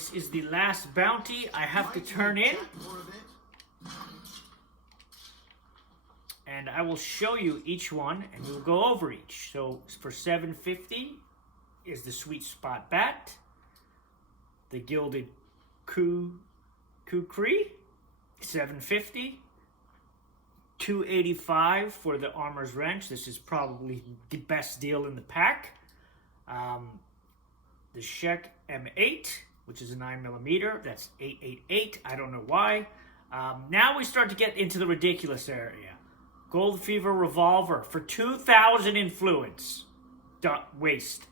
This is the last bounty I have to turn in. And I will show you each one, and we'll go over each. So for $750 is the Sweet Spot Bat, the Gilded Kukri, $750. $285 for the Armor's Wrench. This is probably the best deal in the pack. The Czech M8, which is a 9mm, that's $888. I don't know why. Now we start to get into the ridiculous area. Gold Fever Revolver for 2,000 influence. Waste.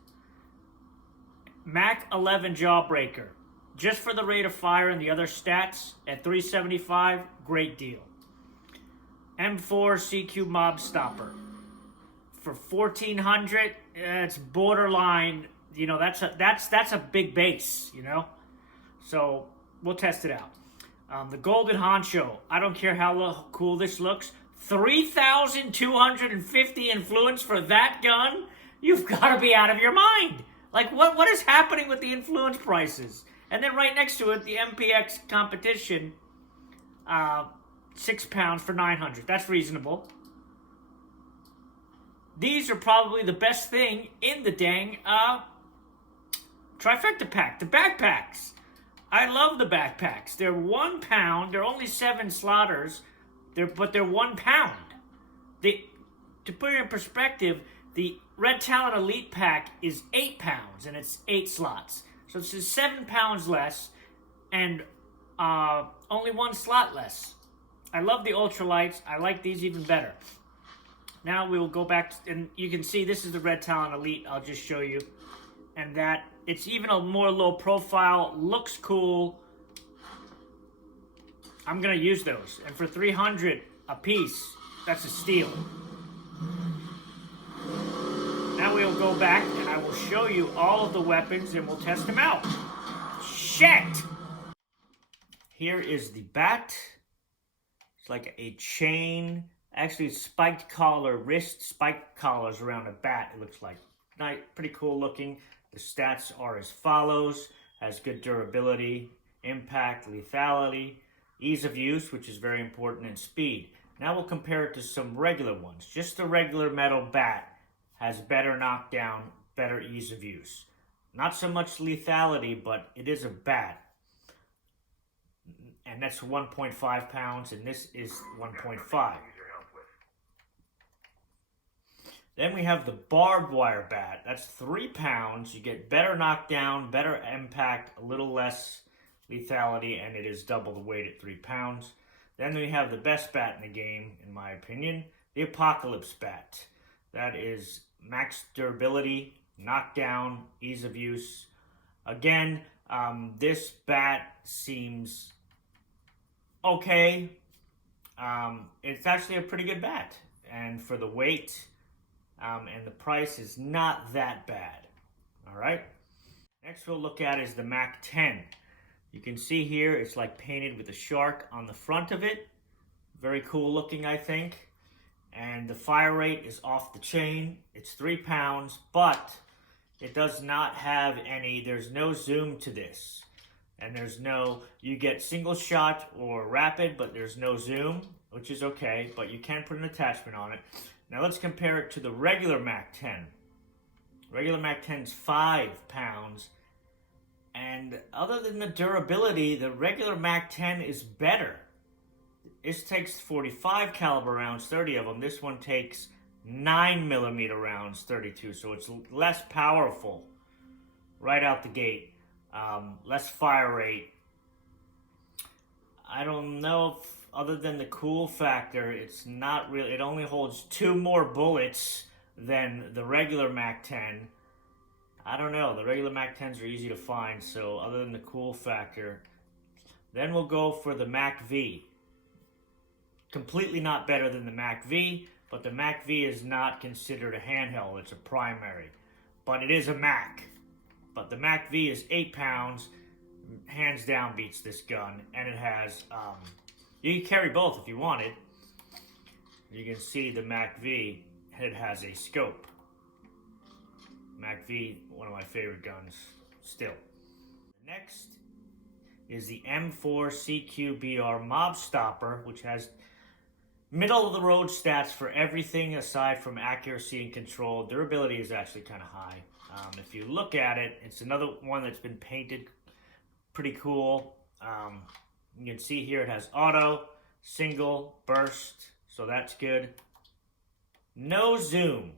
Mac 11 Jawbreaker, just for the rate of fire and the other stats at $375. Great deal. M4 CQ Mob Stopper for $1,400. It's borderline. You know, that's a big base. You know, so we'll test it out. The Golden Honcho. I don't care how cool this looks. 3,250 influence for that gun. You've got to be out of your mind. Like, what is happening with the influence prices? And then right next to it, the MPX competition. 6 pounds for $900. That's reasonable. These are probably the best thing in the dang Trifecta pack. The backpacks. I love the backpacks. They're 1 pound. They're only 7 slotters. But they're 1 pound. To put it in perspective, the Red Talon Elite pack is 8 pounds, and it's 8 slots. So it's just 7 pounds less, and only 1 slot less. I love the ultralights. I like these even better. Now we will go back, and you can see this is the Red Talon Elite. I'll just show you. And that, it's even a more low profile, looks cool. I'm going to use those. And for $300 a piece, that's a steal. Now we'll go back, and I will show you all of the weapons, and we'll test them out. Shit! Here is the bat. It's like a chain, actually spiked collar, wrist spiked collars around a bat, it looks like. Nice, pretty cool looking. The stats are as follows. Has good durability, impact, lethality, ease of use, which is very important, and speed. Now we'll compare it to some regular ones. Just the regular metal bat has better knockdown, better ease of use. Not so much lethality, but it is a bat. And that's 1.5 pounds, and this is 1.5. Then we have the barbed wire bat. That's 3 pounds. You get better knockdown, better impact, a little less lethality, and it is double the weight at 3 pounds. Then we have the best bat in the game, in my opinion, the Apocalypse bat. That is max durability, knockdown, ease of use. Again, this bat seems okay. It's actually a pretty good bat, and for the weight and the price is not that bad. All right. Next we'll look at is the Mac 10. You can see here it's like painted with a shark on the front of it. Very cool looking, I think. And the fire rate is off the chain. It's 3 pounds, but it does not have any, there's no zoom to this. And there's no, you get single shot or rapid, but there's no zoom, which is okay, but you can put an attachment on it. Now let's compare it to the regular Mac 10. Regular Mac 10 is 5 pounds. And other than the durability, the regular Mac 10 is better. This takes 45 caliber rounds, 30 of them. This one takes 9mm rounds, 32. So it's less powerful right out the gate. Less fire rate. I don't know if, other than the cool factor, it's not really, it only holds 2 more bullets than the regular Mac 10. I don't know, the regular Mac 10s are easy to find, so other than the cool factor. Then we'll go for the Mac V. Completely not better than the Mac V, but the Mac V is not considered a handheld, it's a primary. But it is a Mac. But the Mac V is 8 pounds, hands down beats this gun, and it has, you can carry both if you wanted. You can see the Mac V, it has a scope. Mac V, one of my favorite guns, still. Next is the M4 CQBR Mob Stopper, which has middle-of-the-road stats for everything aside from accuracy and control. Durability is actually kind of high. If you look at it, it's another one that's been painted pretty cool. You can see here it has auto, single, burst, so that's good. No zoom,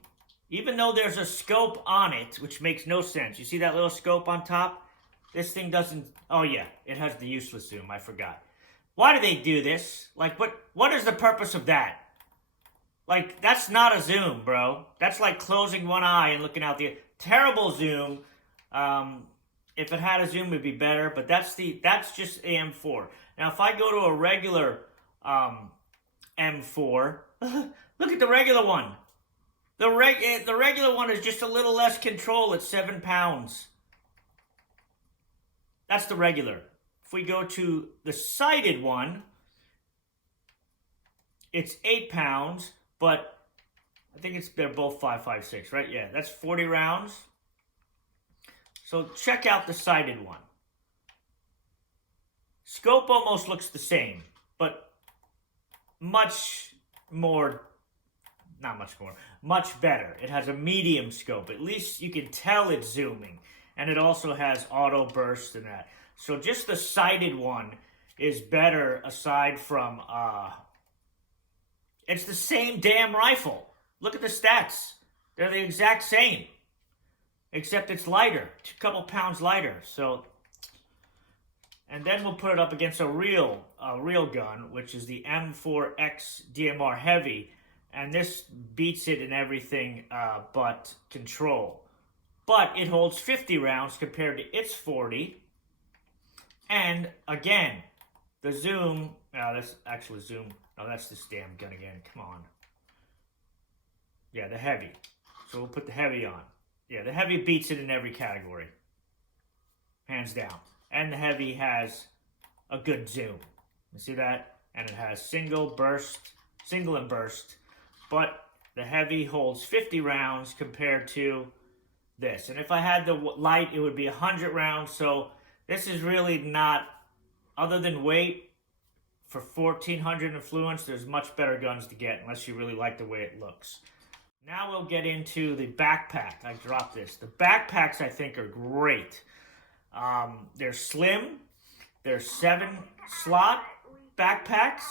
even though there's a scope on it, which makes no sense. You see that little scope on top? This thing doesn't, oh yeah, it has the useless zoom, I forgot. Why do they do this? Like, what is the purpose of that? Like, that's not a zoom, bro. That's like closing one eye and looking out the, terrible zoom. If it had a zoom, it'd be better, but that's just AM4. Now, if I go to a regular M4, look at the regular one. The regular one is just a little less control at 7 pounds. That's the regular. If we go to the sighted one, it's 8 pounds, but I think they're both 5.56, right? Yeah, that's 40 rounds. So check out the sighted one. Scope almost looks the same, but much better. It has a medium scope. At least you can tell it's zooming. And it also has auto burst and that. So just the sighted one is better aside from, it's the same damn rifle. Look at the stats. They're the exact same. Except it's lighter, a couple pounds lighter. So, and then we'll put it up against a real gun, which is the M4X DMR Heavy, and this beats it in everything but control. But it holds 50 rounds compared to its 40. And again, the zoom. That's actually zoom. No, that's this damn gun again. Come on. Yeah, the heavy. So we'll put the heavy on. Yeah, the heavy beats it in every category. Hands down. And the heavy has a good zoom. You see that? And it has single and burst. But the heavy holds 50 rounds compared to this. And if I had the light, it would be 100 rounds. So this is really not, other than weight, for 1400 influence, there's much better guns to get unless you really like the way it looks. Now we'll get into the backpack. I dropped this. The backpacks, I think, are great. They're slim. They're 7-slot backpacks.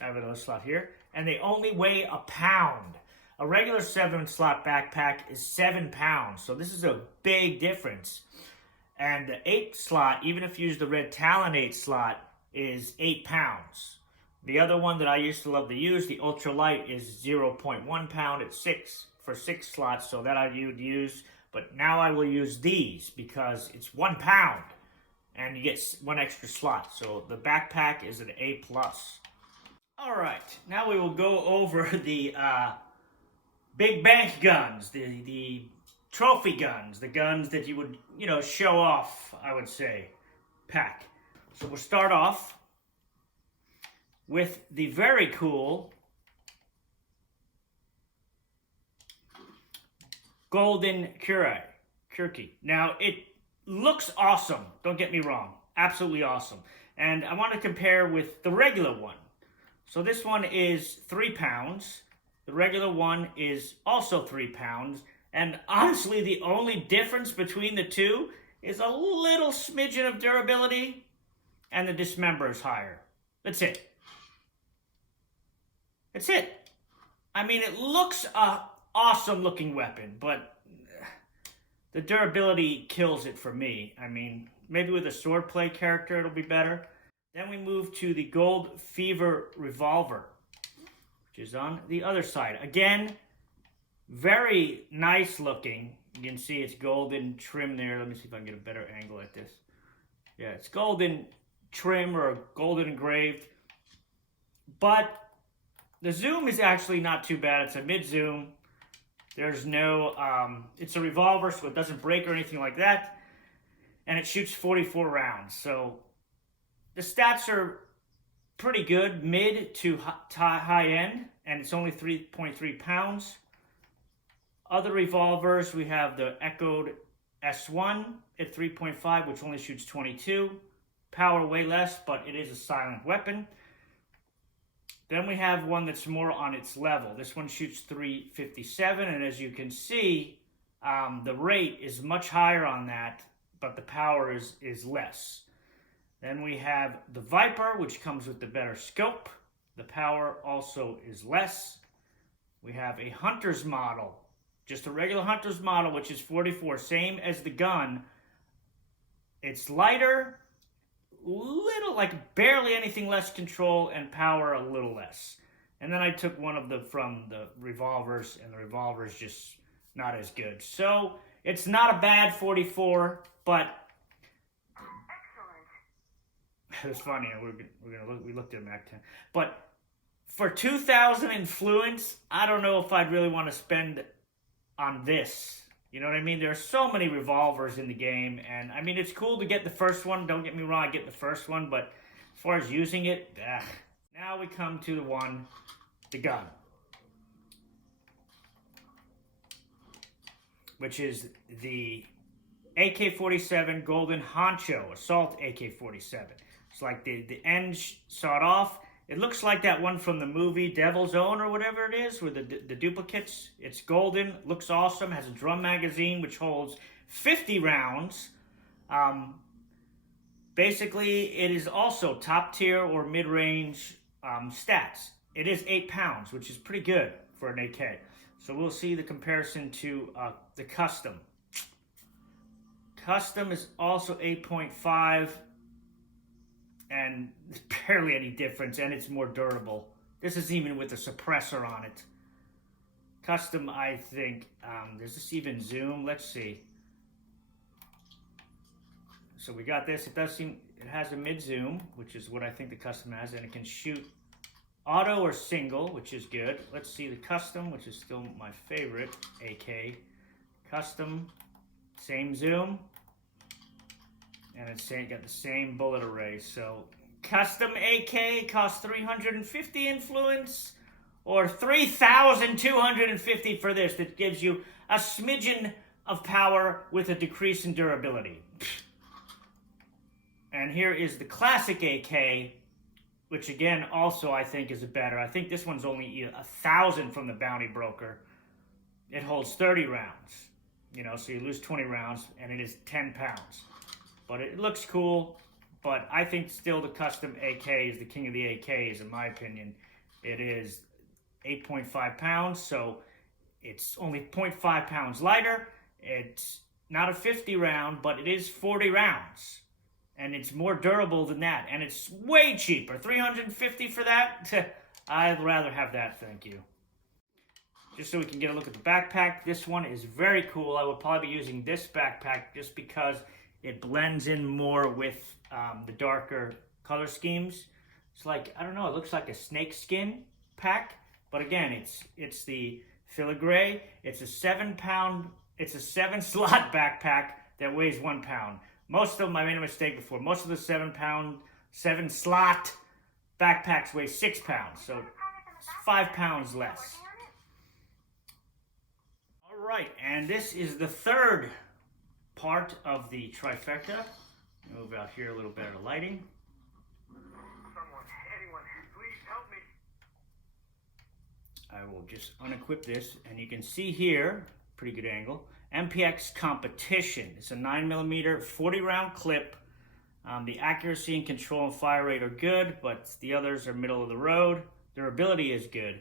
I have another slot here. And they only weigh a pound. A regular 7-slot backpack is 7 pounds. So this is a big difference. And the 8-slot, even if you use the red Talon 8-slot, is 8 pounds. The other one that I used to love to use, the ultralight, is 0.1 pound at 6 slots, so that I would use. But now I will use these because it's 1 pound, and you get 1 extra slot. So the backpack is an A+. All right, now we will go over the big bank guns, the trophy guns, the guns that you would, show off, I would say, pack. So we'll start off with the very cool Gilded Kukri. Now, it looks awesome. Don't get me wrong. Absolutely awesome. And I want to compare with the regular one. So this one is 3 pounds. The regular one is also 3 pounds. And honestly, the only difference between the two is a little smidgen of durability, and the Dismember is higher. That's it. That's it. I mean, it looks an awesome looking weapon, but the durability kills it for me. I mean, maybe with a swordplay character it'll be better. Then we move to the gold Fever Revolver, which is on the other side. Again, very nice looking. You can see it's golden trim there. Let me see if I can get a better angle at this. Yeah, it's golden trim or golden engraved. But the zoom is actually not too bad. It's a mid-zoom. There's no, it's a revolver, so it doesn't break or anything like that. And it shoots 44 rounds. So the stats are pretty good, mid to high end. And it's only 3.3 pounds. Other revolvers, we have the Echoed S1 at 3.5, which only shoots 22. power way less, but it is a silent weapon. Then we have one that's more on its level. This one shoots 357, and as you can see, the rate is much higher on that, but the power is less. Then we have the Viper, which comes with the better scope. The power also is less. We have a Hunter's model, just a regular Hunter's model, which is 44, same as the gun. It's lighter, little, like barely anything less control, and power a little less. And then I took one of from the revolvers, and the revolver's just not as good. So it's not a bad 44, but it's funny. We looked at Mac 10, but for 2,000 influence, I don't know if I'd really want to spend on this. You know what I mean? There are so many revolvers in the game, and I mean, it's cool to get the first one. Don't get me wrong, I get the first one, but as far as using it, now we come to the gun, which is the AK-47 Golden Honcho Assault AK-47. It's like the end sawed off. It looks like that one from the movie Devil's Own or whatever it is, with the duplicates. It's golden, looks awesome, has a drum magazine which holds 50 rounds. Basically, it is also top tier or mid-range stats. It is 8 pounds, which is pretty good for an AK. So we'll see the comparison to the Custom. Custom is also 8.5. And there's barely any difference, and it's more durable. This is even with a suppressor on it. Custom, I think, does this even zoom? Let's see. So we got this. It does seem, it has a mid-zoom, which is what I think the Custom has, and it can shoot auto or single, which is good. Let's see the Custom, which is still my favorite AK. Custom, same zoom. And it's got the same bullet array. So Custom AK costs 350 influence, or 3,250 for this. That gives you a smidgen of power with a decrease in durability. And here is the classic AK, which again also I think is better. I think this one's only 1,000 from the Bounty Broker. It holds 30 rounds, you know, so you lose 20 rounds, and it is 10 pounds. But it looks cool, but I think still the Custom AK is the king of the AKs, in my opinion. It is 8.5 pounds, so it's only 0.5 pounds lighter. It's not a 50 round, but it is 40 rounds. And it's more durable than that, and it's way cheaper. 350 for that? I'd rather have that, thank you. Just so we can get a look at the backpack, this one is very cool. I would probably be using this backpack just because it blends in more with the darker color schemes. It's like, I don't know, it looks like a snake skin pack. But again, it's the Filigree. It's a 7 slot backpack that weighs 1 pound. Most of them, I made a mistake before. Most of the 7 slot backpacks weigh 6 pounds. So it's 5 pounds less. All right, and this is the third part of the trifecta. Move out here a little better lighting. Someone, anyone, please help me. I will just unequip this, and you can see here, pretty good angle, MPX Competition. It's a 9mm 40 round clip. The accuracy and control and fire rate are good, but the others are middle of the road. Durability is good.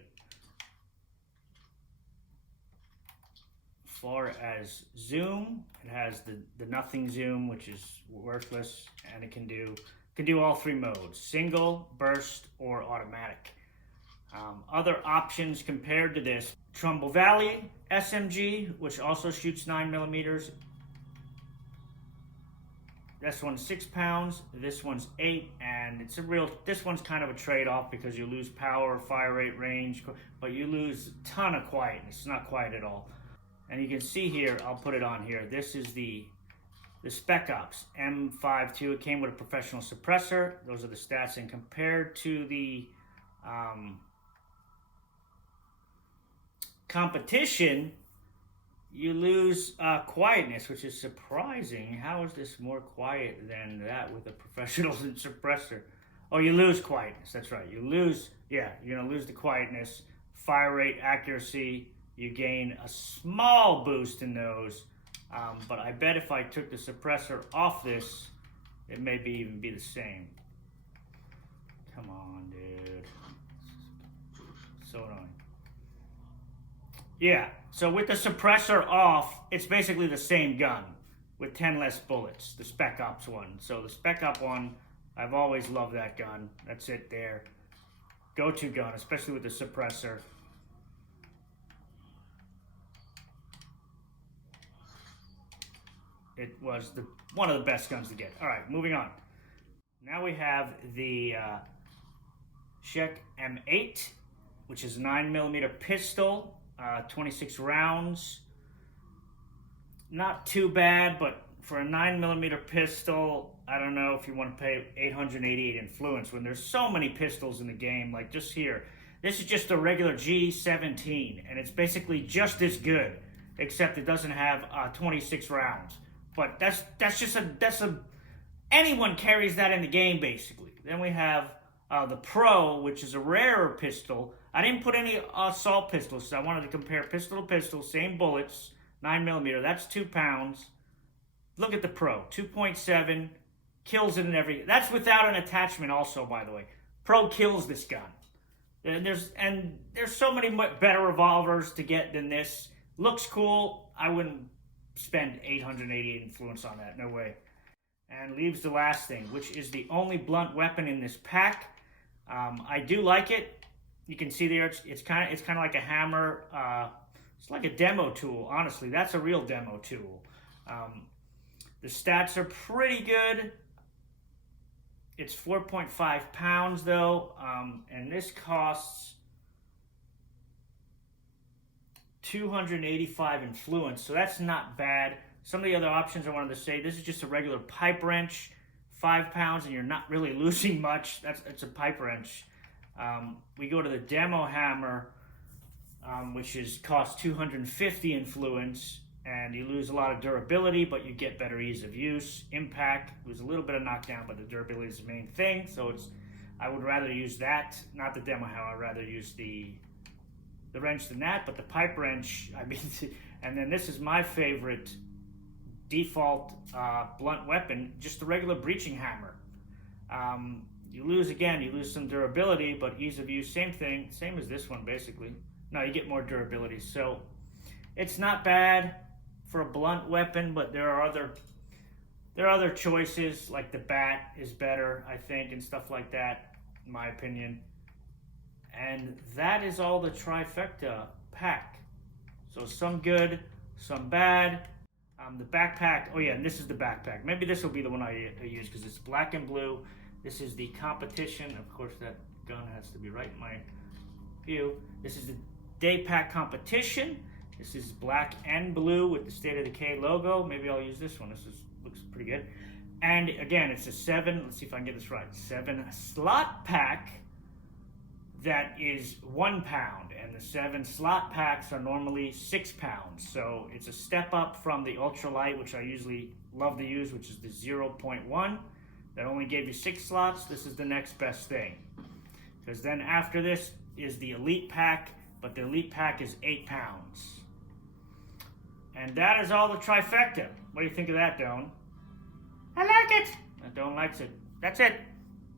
As far as zoom, it has the nothing zoom, which is worthless, and it can do all 3 modes: single, burst, or automatic. Other options compared to this: Trumbell Valley SMG, which also shoots 9mm. This one's 6 pounds, this one's 8, and this one's kind of a trade-off because you lose power, fire rate, range, but you lose a ton of quietness. It's not quiet at all. And you can see here, I'll put it on here, this is the Spec Ops M52. It came with a professional suppressor. Those are the stats, and compared to the competition, you lose quietness, which is surprising. How is this more quiet than that with a professional suppressor? Oh, you lose quietness. That's right. You lose, yeah, you're going to lose the quietness. Fire rate, accuracy, you gain a small boost in those. But I bet if I took the suppressor off this, it may even be the same. Come on, dude. So annoying. Yeah, so with the suppressor off, it's basically the same gun with 10 less bullets, the Spec Ops one. So the Spec Op one, I've always loved that gun. That's it there. Go-to gun, especially with the suppressor. It was one of the best guns to get. All right, moving on. Now we have the Czech M8, which is a 9mm pistol, 26 rounds. Not too bad, but for a 9mm pistol, I don't know if you want to pay 888 influence when there's so many pistols in the game. Like just here, this is just a regular G17, and it's basically just as good, except it doesn't have 26 rounds. But anyone carries that in the game basically. Then we have the Pro, which is a rarer pistol. I didn't put any assault pistols, so I wanted to compare pistol to pistol, same bullets, 9mm. That's 2 pounds. Look at the Pro, 2.7, kills it in every. That's without an attachment, also, by the way. Pro kills this gun. There's so many better revolvers to get than this. Looks cool. I wouldn't spend 888 influence on that. No way. And leaves the last thing, which is the only blunt weapon in this pack. I do like it. You can see there, it's kind of like a hammer. It's like a demo tool. Honestly, that's a real demo tool. The stats are pretty good. It's 4.5 pounds though, and this costs 285 influence, so that's not bad. Some of the other options I wanted to say, this is just a regular pipe wrench, 5 pounds, and you're not really losing much. It's a pipe wrench. We go to the demo hammer, which costs 250 influence, and you lose a lot of durability, but you get better ease of use. Impact, lose a little bit of knockdown, but the durability is the main thing. So I would rather use that, not the demo hammer. I'd rather use the wrench than that, but the pipe wrench, I mean, and then this is my favorite default blunt weapon, just the regular breaching hammer. You lose some durability, but ease of use, same thing, same as this one basically. No, you get more durability, so it's not bad for a blunt weapon, but there are other choices, like the bat is better, I think, and stuff like that, in my opinion. And that is all the Trifecta pack. So some good, some bad. The backpack, oh yeah, and this is the backpack. Maybe this will be the one I use because it's black and blue. This is the competition. Of course, that gun has to be right in my view. This is the Daypack competition. This is black and blue with the State of Decay logo. Maybe I'll use this one. Looks pretty good. And again, it's a let's see if I can get this right, 7 slot pack that is 1 pound, and the 7 slot packs are normally 6 pounds. So it's a step up from the ultralight, which I usually love to use, which is the 0.1. That only gave you 6 slots. This is the next best thing. Because then after this is the elite pack, but the elite pack is 8 pounds. And that is all the Trifecta. What do you think of that, Don? I like it. Don likes it. That's it.